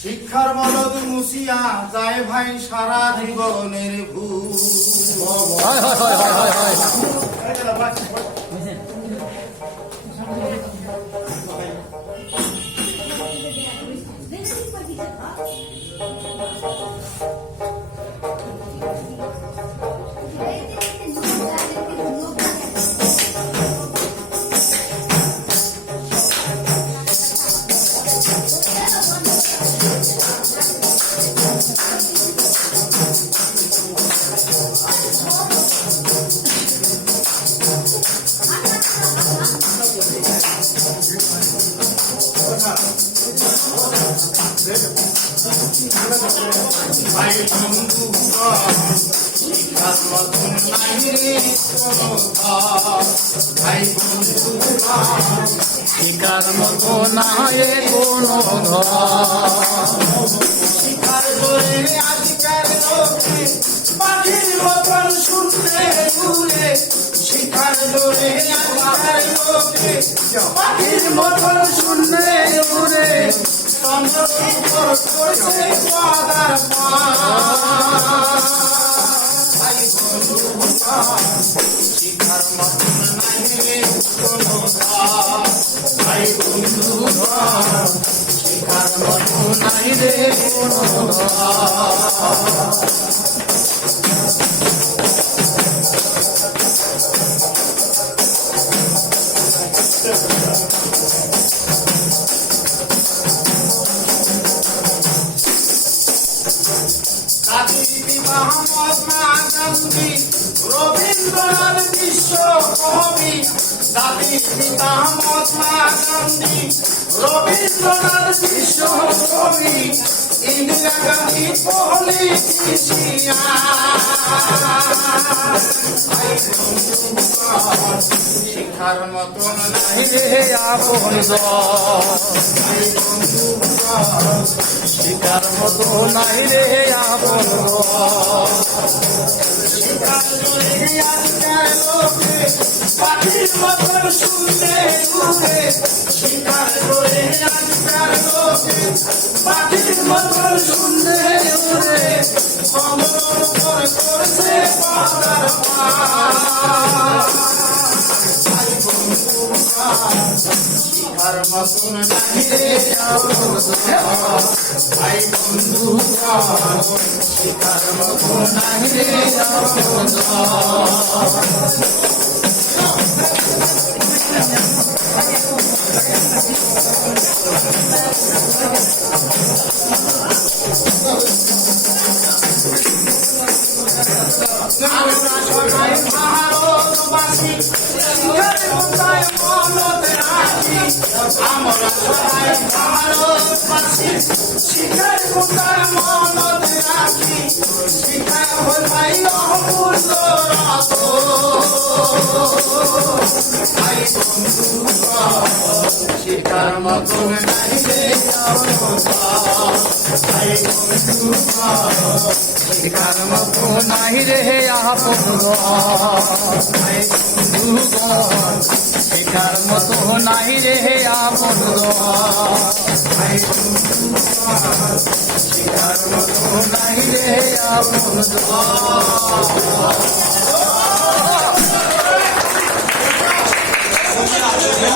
শিক্ষার মদদ মুছিয়া যায় ভাই সারা জীবনের ভুল। ভাই বন্ধু শিক্ষার মতন নাই রে কোনো ঘর। ভাই বন্ধু শিকার মতো নাই কোনো ঘর। শিক্ষার করে আজকাল লোকে পাখির মতন শুনতে উড়ে। শিক্ষার করে আজকাল লোকে পাখির মতন শুনতে উড়ে। চন্দ্রের উপর করছে পাদার পান। ভাই বন্ধু শিক্ষার মতন নাই রে কোনো ঘর। ভাই বন্ধু শিকার মতো নাই রে কোনো ঘর। মহাত্মা গান্ধী রবীন্দ্রনাথ বিশ্বকবি। জাতির পিতা মহাত্মা গান্ধী রবীন্দ্রনাথ বিশ্বকবি। ইন্দিরা গান্ধী পলিটিশিয়ান। শিক্ষার মতন নাই রে আপন শিকার মতো নাই রে আপন পাখির মতন শুনতে উড়ে। শিকার করে আজকাল লোকে পাখির মতন শুনতে উড়ে। কমর উপর করছে পাদার পান। ভাই বন্ধু শিকার মতন নাই রে আপন। ভাই বন্ধু শিকার মতন নাই রে আপন। আমরা সবাই ভারতবাসী শিক্ষার কোথায় মনত রাখি। আমরা সবাই ভারতবাসী শিক্ষার কোথায় মনত রাখি। শিক্ষা হল ভাই অমূল্য রতন। ভাই বন্ধু শিক্ষার মতন নাই রে আপন। ভাই বন্ধু শিকার মতো নাই রে আপন শিকার মতো নাই রে আপন শিক্ষার মতন নাই রে আপন